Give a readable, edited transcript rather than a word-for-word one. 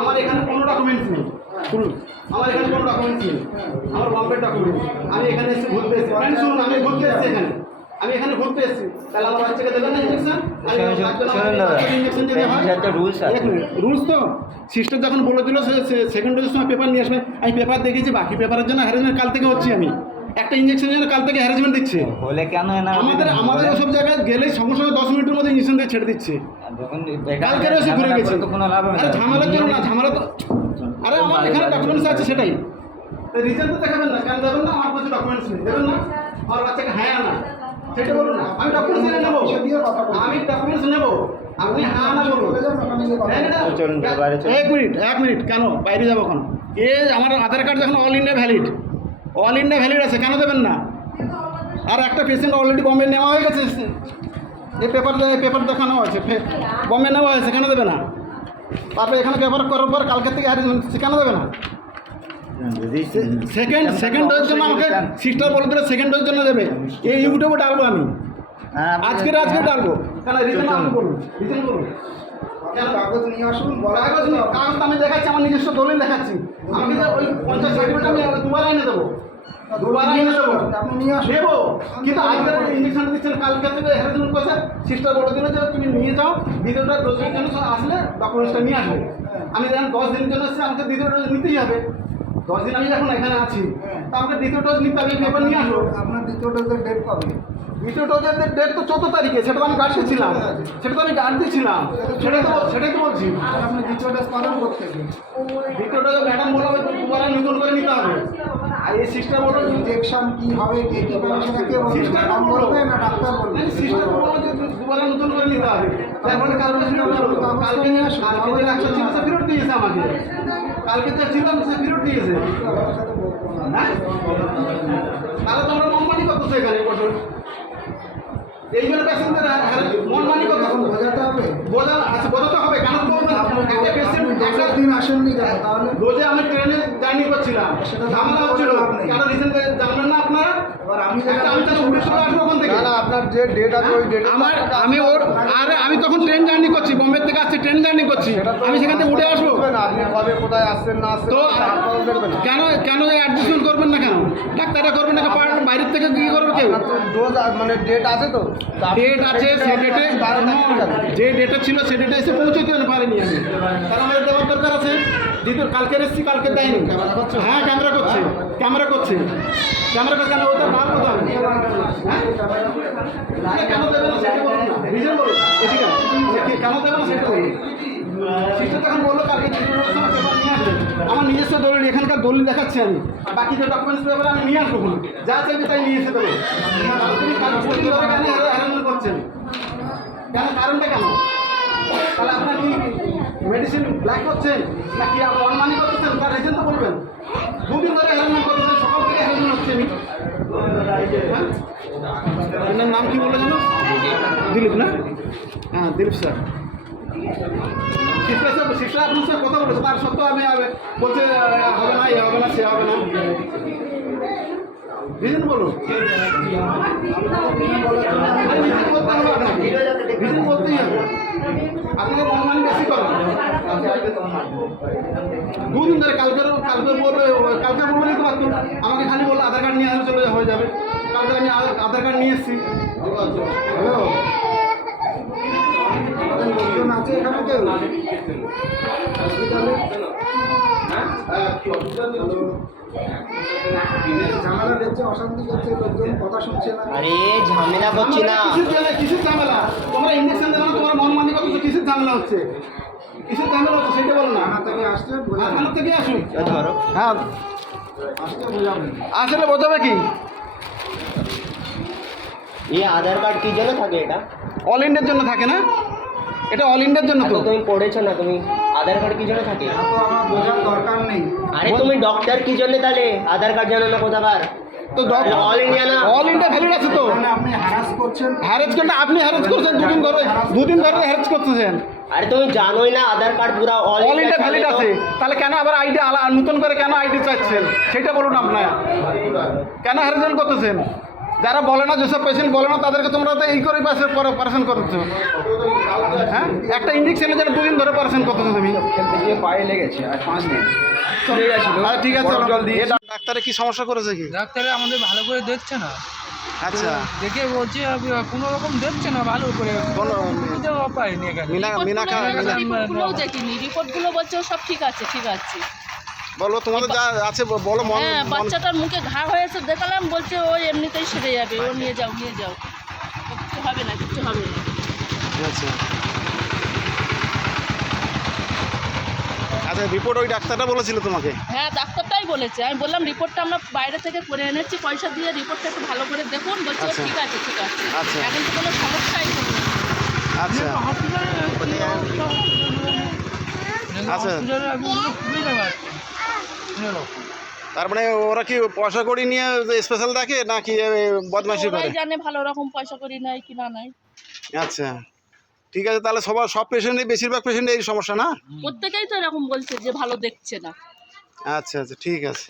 আমার এখানে কোনো ডকুমেন্টস নেই, শুনুন আমার এখানে কোনো ডকুমেন্টস নেই, আমার বম্বের ডকুমেন্টস। আমি এখানে এসে ঘুরতে এসেছি, ফ্রেন্ড শুনুন আমি ঘুরতে এসেছি এখানে, আমি এখানে ঘুরতে এসেছি, তাহলে আমার বাচ্চাকে দেবেন না ইঞ্জেকশন? রুলস তো সিস্টার যখন বলে দিল সেকেন্ড ডোজের সময় পেপার নিয়ে আসবে, আমি পেপার দেখেছি, বাকি পেপারের জন্য হ্যারাসমেন্ট কাল থেকে হচ্ছি আমি, একটা ইঞ্জেকশনের জন্য কাল থেকে হ্যারাসমেন্ট দিচ্ছে। বলে কেন আমাদের ওসব জায়গায় গেলে সঙ্গে সঙ্গে 10 মিনিটের মধ্যে ইঞ্জেকশন দিয়ে ছেড়ে দিচ্ছে। কালকে এসে ঘুরে গেছে, আরে ঝামেলার জন্য না, ঝামেলা তো আরে আমার এখানে ডকুমেন্টস আছে সেটাই, রিজন তো দেখাবেন না, কেন দেবেন না? আমার কাছে ডকুমেন্টস নেই, দেবেন না? আমার বাচ্চাকে হ্যাঁ না সেটা বলুন না, আমি ডকুমেন্টস এনে নেবো, আমি ডকুমেন্টস নেবো, আপনি হ্যাঁ না বলুন। এক মিনিট কেন বাইরে যাবো এখন? আমার আধার কার্ড যখন অল ইন্ডিয়া ভ্যালিড আছে, কেন দেবেন না? আর একটা পেশেন্ট অলরেডি বম্বে নেওয়া হয়ে গেছে, এই পেপার দেখানো আছে, বম্বে নেওয়া হয়েছে, কেন দেবে না? তারপরে এখানে পেপার করার পর কালকে থেকে কেন দেবে না? সেকেন্ড ডোজের জন্য আমাকে সিস্টার বলে দিলে সেকেন্ড ডোজের জন্য দেবে, এই ইউটিউবে ডালবো আমি, আজকে ডালবো, কেন রিজন বলুন, কেন কাগজ নিয়ে আসুন? কাগজ আমি দেখাচ্ছি, আমার নিজস্ব দলিল দেখাচ্ছি, আমি যে ওই 50 সার্টিফিকেট আমি দুবার এনে দেবো, আপনি নিয়ে আসুন দেবো, কিন্তু আজকে ইঞ্জেকশন দিচ্ছেন, কালকে থেকে হ্যারাসমেন্ট করছে, সিস্টার বলে দিল যে তুমি নিয়ে যাও, দ্বিতীয়টা ডোজের জন্য আসলে ডকুমেন্টসটা নিয়ে আসবে। আমি দেখেন 10 দিনের জন্য এসেছি, আমাকে দ্বিতীয় ডোজ নিতেই হবে, 10 দিন আমি এখন এখানে আছি, তা আমাকে দ্বিতীয় ডোজ নিতে হবে, পেপার নিয়ে আসবো। আপনার দ্বিতীয় ডোজের ডেট কবে? দ্বিতীয় ডোজের ডেট তো 14 তারিখে, সেটা তো আমি গার্ড দিয়েছিলাম, সেটাই তো বলছি। আপনি দ্বিতীয় ডোজ পালন করতে, দ্বিতীয় ডোজ ম্যাডাম বলো দুবার নতুন করে নিতে হবে, আর এই সিস্টার বলো ইঞ্জেকশন কি হবে, কে কি বলবে, সিস্টার বলবে না ডাক্তার বলবে? সিস্টার বলো যে দুবার নতুন করে নিতে হবে, তারপরে কালকে নিয়ে আসো, কালকে যে 100 ছিল সে ফেরত দিয়েছে আমাকে, কালকে যে ছিলাম সে ফেরত দিয়েছে, হ্যাঁ? তাহলে তোমরা মনমানি করতেছো এখানে বছর, এই জন্য পেশেন্টদের মনমানি করতে বোঝাতে হবে, বোঝাতে হবে, কেন বলবেন? একটা পেশেন্ট একটা দিন আসেননি কেন? তাহলে রোজে আমি ট্রেনে জার্নি করছিলাম, সেটা ঝামেলা হচ্ছিল, কেন রিসেন্ট জানবেন না আপনারা? আমি তো উড়ে চলে আসবো ওখান থেকে, আপনার যে ডেট আছে ওই ডেট আমি তখন ট্রেন জার্নি করছি, বোম্বে থেকে আসছি, ট্রেন জার্নি করছি, আমি সেখান থেকে উঠে আসবো না। আপনি কবে কোথায় আসছেন না আসছেন তো কেন অ্যাডজাস্টমেন্ট করবেন না? কেন ডাক্তাররা করবেন না? বাইরের থেকে কি করবে কেউ? ডোজ মানে ডেট আছে তো, ডেট আছে, সে ডেটে যে ডেটে ছিল সে ডেটে এসে পৌঁছতে পারেনি আমি, তার আমাদের দেওয়ার দরকার আছে। দ্বিতীয় কালকে এসেছি, কালকে দেয়নি, হ্যাঁ ক্যামেরা করছে কেন ওটা নাম কোথাও, হ্যাঁ কেন দেবে না সেটা বলুন না, রিজন বলুন, কেন দেবে না সেটা বলুন। সিস্টার তখন বললো কালকে পেপার নিয়ে আসবে, আমার নিজস্ব দলিল, এখানকার দলিল দেখাচ্ছি আমি, আর বাকি যে ডকুমেন্টস পেপার আমি নিয়ে আসবো, যা চাইবে তাই নিয়ে এসে দেবো। তুমি কেন হ্যারাসমেন্ট করছেন? কেন, কারণটা কেন? তাহলে আপনার কি মেডিসিন ব্ল্যাক করছেন নাকি অনমানি করতেছেন? তার রিজন তো বলবেন। 2 দিন ধরে হ্যারাসমেন্ট করতেছেন, সকাল থেকে হ্যারাসমেন্ট হচ্ছে। আমি আপনার নাম কি বলে জানো? দিলীপ না? হ্যাঁ দিলীপ স্যার। সিস্টার আপনার সাথে কথা বলেছে, তার সত্ত্বেও আমি বলছে হবে না, এ হবে না, সে হবে না, রিজন বলুন। রিজন বলতেই হবে, আপনাকে মনমানি বেশি করেন। 2 দিন ধরে কালকে বলবেন তো পারতুন, আমাকে খালি বললো আধার কার্ড নিয়ে আসলে চলে হয়ে যাবে। কালকে আমি আধার কার্ড নিয়ে এসেছি। হ্যালো, লোকজন আছে এখানে কেউ হসপিটালে? ঝামেলা দেখছে, অশান্তি করছে, লোকজন কথা শুনছে না। আরে ঝামেলা করছি না, কিসের ঝামেলা? তোমরা ইঞ্জেকশন দেবে না, তোমার মনমানি করছো, কিসের ঝামেলা হচ্ছে? সেটা বলো না। থানা থেকে আসলে থানা থেকে আসুন, ধরো হ্যাঁ আসলে বোঝাবে কি? এই আধার কার্ড কি জন্য থাকে? এটা অল ইন্ডিয়ার জন্য থাকে না? এটা অল ইন্ডিয়ার জন্য তো। তুমি পড়েছো না? তুমি আধার কার্ড কি জন্য থাকে? তো আমার বোঝার দরকার নেই। আরে তুমি ডক্টর কি জন্য তাহলে আধার কার্ড জানো না কোথাকার? তো অল ইন্ডিয়া না, অল ইন্ডিয়া ভ্যালিড আছে তো। আপনি হ্যারাস করছেন, আপনি হ্যারাস করছেন, 2 দিন ধরে হ্যারাস করতেছেন। আরে তুমি জানোই না আধার কার্ড পুরো অল ইন্ডিয়া ভ্যালিড আছে, তাহলে কেন আবার আইডি নতুন করে কেন আইডি চাচ্ছেন সেটা বলুন। আপনার কেন হ্যারাসমেন্ট করতেছেন? যারা বলে না, যেসব পেশেন্ট বলে না তাদেরকে তোমরা তো এই করে অপারেশন করছো। হ্যাঁ, একটা ইঞ্জেকশনের জন্য 2 দিন ধরে অপারেশন করতেছো তুমি। খেলতে গিয়ে পায়ে লেগেছে আর 5 দিন চলে গেছিল। আচ্ছা ঠিক আছে, ডাক্তারে কি সমস্যা করেছে কি? ডাক্তারে আমাদের ভালো করে দেখছে না, আচ্ছা, দেখে বলছে কোনো রকম দেখছে না ভালো করে, কোনো পাইনি এখানে। রিপোর্টগুলোও দেখিনি, রিপোর্টগুলো বলছে ও সব ঠিক আছে ঠিক আছে। বলো তোমাদের যা আছে বলো। হ্যাঁ, বাচ্চাটার মুখে ঘা হয়েছে দেখালাম, বলছে ও এমনিতেই সেরে যাবে, ও নিয়ে যাও নিয়ে যাও, কিচ্ছু হবে না কিচ্ছু হবে না। আচ্ছা আচ্ছা, রিপোর্ট ওই ডাক্তারটা বলেছিল তোমাকে? হ্যাঁ, ডাক্তারটাই বলেছে। আমি বললাম রিপোর্টটা আমরা বাইরে থেকে করে এনেছি, পয়সা দিয়ে রিপোর্টটা একটু ভালো করে দেখুন। বলছে ও আচ্ছা। ঠিক আছে ঠিক আছে, আচ্ছা। এখন তো কোনো সমস্যাই হবে না। আচ্ছা আচ্ছা, তার মানে ওরা কি পয়সা করি নিয়ে স্পেশাল দেখে নাকি বদমাইশি করে? ওরাই জানে ভালো রকম পয়সা করি নাই কি না নাই। আচ্ছা ঠিক আছে, তাহলে সব পেশেন্টই, বেশিরভাগ পেশেন্টই এই সমস্যা না? প্রত্যেকেই তো এরকম বলছে যে ভালো দেখছে না। আচ্ছা আচ্ছা ঠিক আছে।